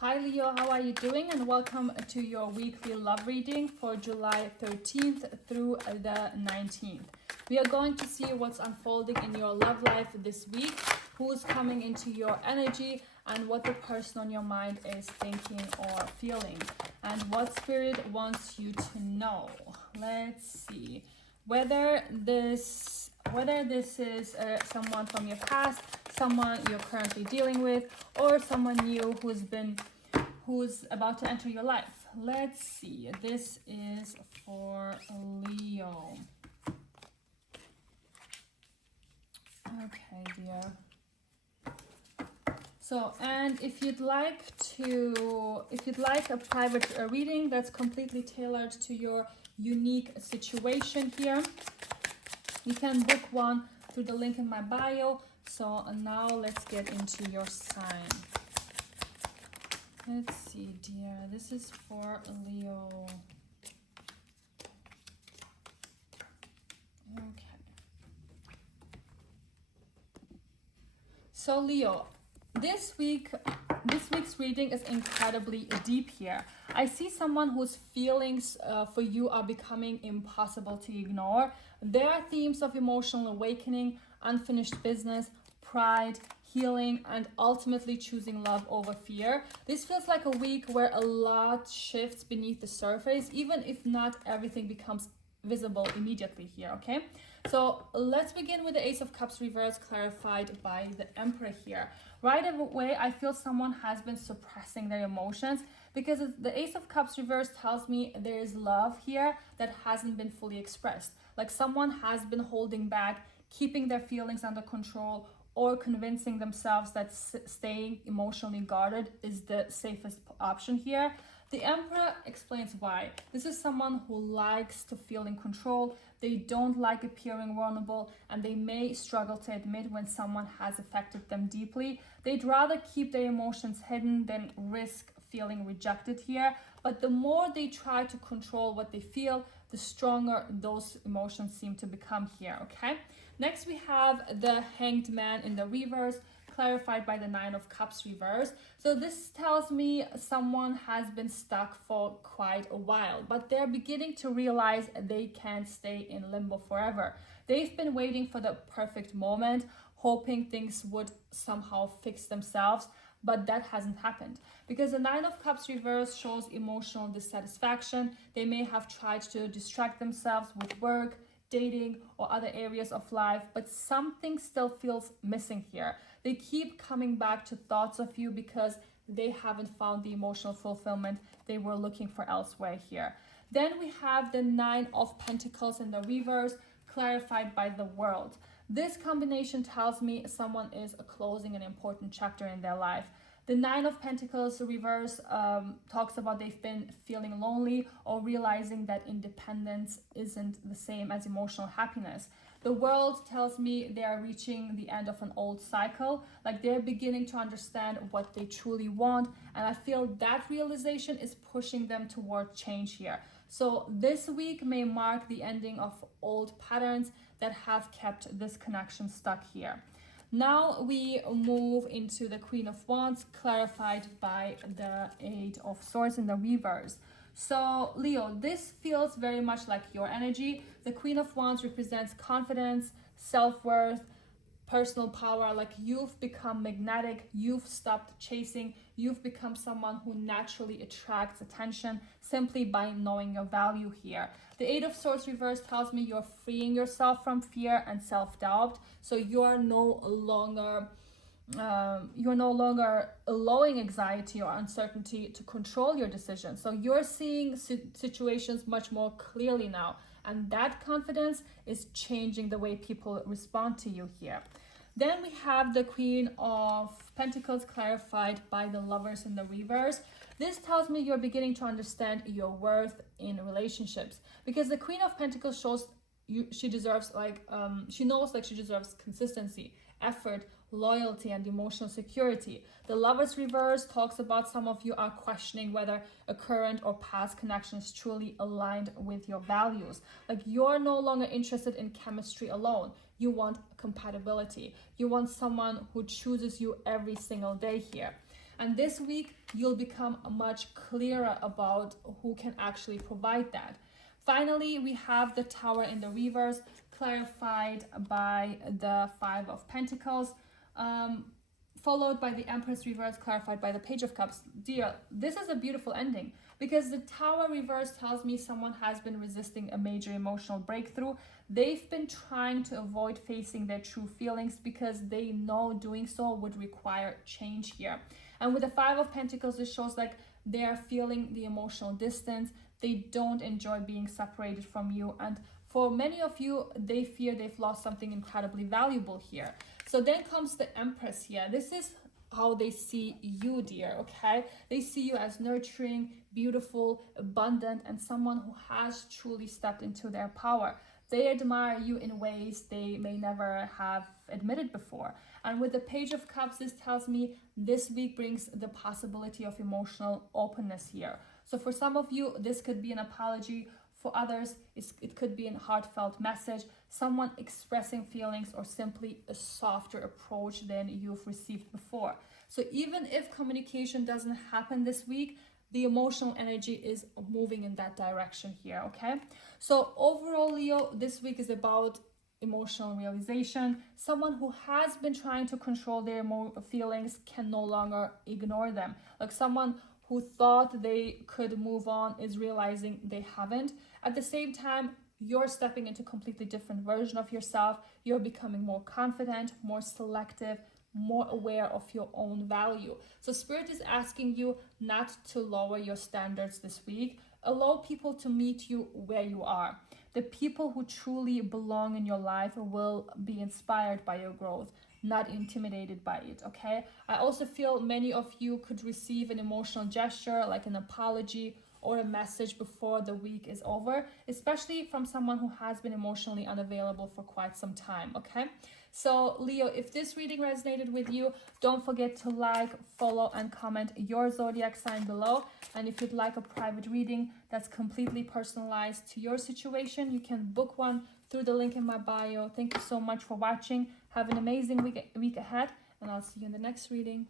Hi Leo, how are you doing? And welcome to your weekly love reading for July 13th through the 19th. We are going to see what's unfolding in your love life this week, who's coming into your energy, and what the person on your mind is thinking or feeling, and what spirit wants you to know. Let's see whether this is someone from your past, someone you're currently dealing with, or someone new who's about to enter your life. Let's see. This is for Leo. Okay, dear. So, and if you'd like a private reading that's completely tailored to your unique situation here, you can book one through the link in my bio. So now let's get into your sign. Let's see, dear. This is for Leo. Okay. So Leo, this week's reading is incredibly deep here. I see someone whose feelings for you are becoming impossible to ignore. There are themes of emotional awakening, unfinished business, pride, healing, and ultimately choosing love over fear. This feels like a week where a lot shifts beneath the surface, even if not everything becomes visible immediately here, okay? So let's begin with the Ace of Cups reverse, clarified by the Emperor here. Right away, I feel someone has been suppressing their emotions, because the Ace of Cups reverse tells me there is love here that hasn't been fully expressed. Like someone has been holding back, keeping their feelings under control, or convincing themselves that staying emotionally guarded is the safest option here. The Emperor explains why. This is someone who likes to feel in control. They don't like appearing vulnerable, and they may struggle to admit when someone has affected them deeply. They'd rather keep their emotions hidden than risk feeling rejected here. But the more they try to control what they feel, the stronger those emotions seem to become here, okay? Next, we have the Hanged Man in the reverse, clarified by the Nine of Cups reverse. So this tells me someone has been stuck for quite a while, but they're beginning to realize they can't stay in limbo forever. They've been waiting for the perfect moment, hoping things would somehow fix themselves, but that hasn't happened, because the Nine of Cups reverse shows emotional dissatisfaction. They may have tried to distract themselves with work, dating, or other areas of life, but something still feels missing here. They keep coming back to thoughts of you because they haven't found the emotional fulfillment they were looking for elsewhere here. Then we have the Nine of Pentacles in the reverse, clarified by the World. This combination tells me someone is closing an important chapter in their life. The Nine of Pentacles reverse talks about they've been feeling lonely, or realizing that independence isn't the same as emotional happiness. The World tells me they are reaching the end of an old cycle, like they're beginning to understand what they truly want, and I feel that realization is pushing them toward change here. So this week may mark the ending of old patterns that have kept this connection stuck here. Now we move into the Queen of Wands, clarified by the Eight of Swords in the reverse. So Leo, this feels very much like your energy. The Queen of Wands represents confidence, self-worth, personal power. Like you've become magnetic, you've stopped chasing, you've become someone who naturally attracts attention simply by knowing your value here. The Eight of Swords reverse tells me you're freeing yourself from fear and self-doubt. So you're no longer allowing anxiety or uncertainty to control your decisions. So you're seeing situations much more clearly now, and that confidence is changing the way people respond to you here. Then we have the Queen of Pentacles, clarified by the Lovers in the reverse. This tells me you're beginning to understand your worth in relationships, because the Queen of Pentacles shows she deserves she knows she deserves consistency, effort, loyalty, and emotional security. The Lovers reverse talks about some of you are questioning whether a current or past connection is truly aligned with your values. Like you're no longer interested in chemistry alone. You want compatibility. You want someone who chooses you every single day here. And this week, you'll become much clearer about who can actually provide that. Finally, we have the Tower in the reverse, clarified by the Five of Pentacles, followed by the Empress reverse, clarified by the Page of Cups. Dear, this is a beautiful ending, because the Tower reverse tells me someone has been resisting a major emotional breakthrough. They've been trying to avoid facing their true feelings because they know doing so would require change here. And with the Five of Pentacles, it shows like they're feeling the emotional distance. They don't enjoy being separated from you. And for many of you, they fear they've lost something incredibly valuable here. So then comes the Empress here. This is how they see you, dear, okay? They see you as nurturing, beautiful, abundant, and someone who has truly stepped into their power. They admire you in ways they may never have admitted before. And with the Page of Cups, this tells me this week brings the possibility of emotional openness here. So for some of you, this could be an apology. For others, it could be a heartfelt message, someone expressing feelings, or simply a softer approach than you've received before. So even if communication doesn't happen this week, the emotional energy is moving in that direction here, okay? So overall, Leo, this week is about emotional realization. Someone who has been trying to control their feelings can no longer ignore them. Like someone who thought they could move on is realizing they haven't. At the same time, you're stepping into a completely different version of yourself. You're becoming more confident, more selective, more aware of your own value. So Spirit is asking you not to lower your standards this week. Allow people to meet you where you are. The people who truly belong in your life will be inspired by your growth, not intimidated by it, okay? I also feel many of you could receive an emotional gesture, like an apology or a message before the week is over, especially from someone who has been emotionally unavailable for quite some time, okay? So Leo, if this reading resonated with you, don't forget to like, follow, and comment your zodiac sign below. And if you'd like a private reading that's completely personalized to your situation, you can book one through the link in my bio. Thank you so much for watching. Have an amazing week ahead, and I'll see you in the next reading.